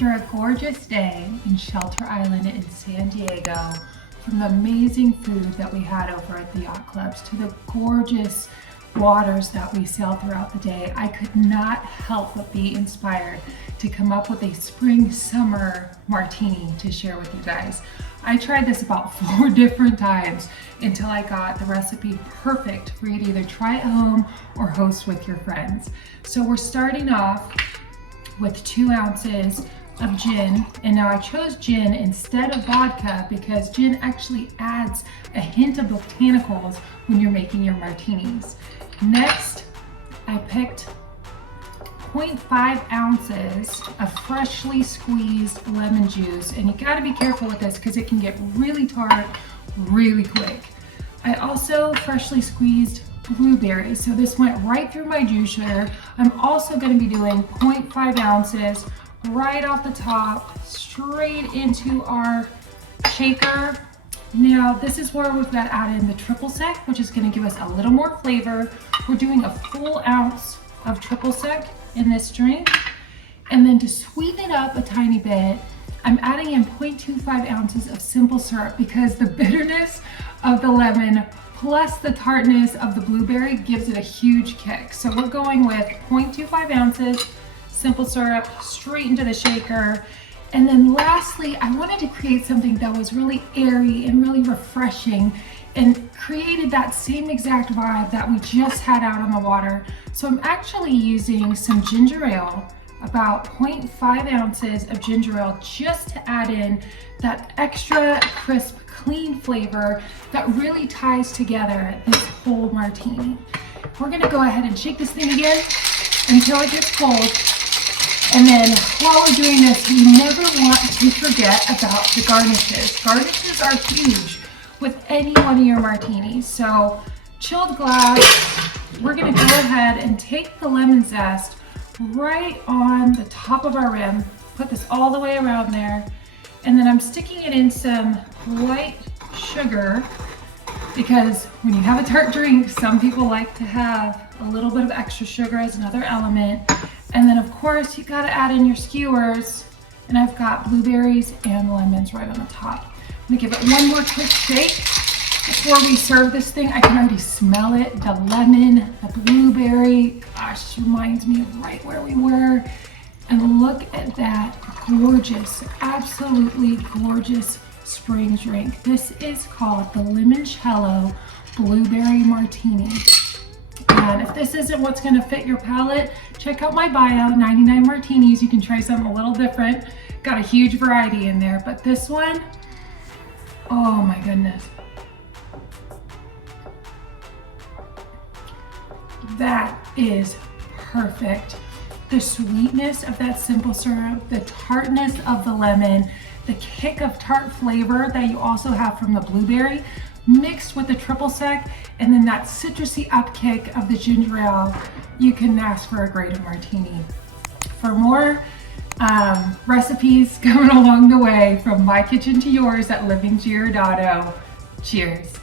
After a gorgeous day in Shelter Island in San Diego, from the amazing food that we had over at the yacht clubs to the gorgeous waters that we sailed throughout the day, I could not help but be inspired to come up with a spring summer martini to share with you guys. I tried this about 4 different times until I got the recipe perfect for you to either try at home or host with your friends. So we're starting off with 2 ounces of gin, and now I chose gin instead of vodka because gin actually adds a hint of botanicals when you're making your martinis. Next, I picked 0.5 ounces of freshly squeezed lemon juice, and you gotta be careful with this because it can get really tart really quick. I also freshly squeezed blueberries, so this went right through my juicer. I'm also going to be doing 0.5 ounces right off the top, straight into our shaker. Now this is where we've got to add in the triple sec, which is going to give us a little more flavor. We're doing a full ounce of triple sec in this drink, and then to sweeten it up a tiny bit, I'm adding in 0.25 ounces of simple syrup because the bitterness of the lemon plus the tartness of the blueberry gives it a huge kick. So we're going with 0.25 ounces simple syrup straight into the shaker. And then lastly, I wanted to create something that was really airy and really refreshing and created that same exact vibe that we just had out on the water. So I'm actually using some ginger ale, about 0.5 ounces of ginger ale, just to add in that extra crisp, clean flavor that really ties together this whole martini. We're gonna go ahead and shake this thing again until it gets cold. And then while we're doing this, we never want to forget about the garnishes. Garnishes are huge with any one of your martinis. So chilled glass, we're gonna go ahead and take the lemon zest right on the top of our rim, put this all the way around there, and then I'm sticking it in some white sugar because when you have a tart drink, some people like to have a little bit of extra sugar as another element. And then of course you gotta add in your skewers, and I've got blueberries and lemons right on the top. I'm gonna give it one more quick shake before we serve this thing. I can already smell it, the lemon, the blueberry. Gosh, reminds me of right where we were. And look at that gorgeous, absolutely gorgeous spring drink. This is called the Limoncello Blueberry Martini. And if this isn't what's gonna fit your palate, check out my bio, 99 martinis. You can try something a little different. Got a huge variety in there, but this one, oh my goodness. That is perfect. The sweetness of that simple syrup, the tartness of the lemon, the kick of tart flavor that you also have from the blueberry, mixed with the triple sec, and then that citrusy upkick of the ginger ale. You can ask for a greater martini. For more recipes coming along the way from my kitchen to yours at Living Giordano, cheers.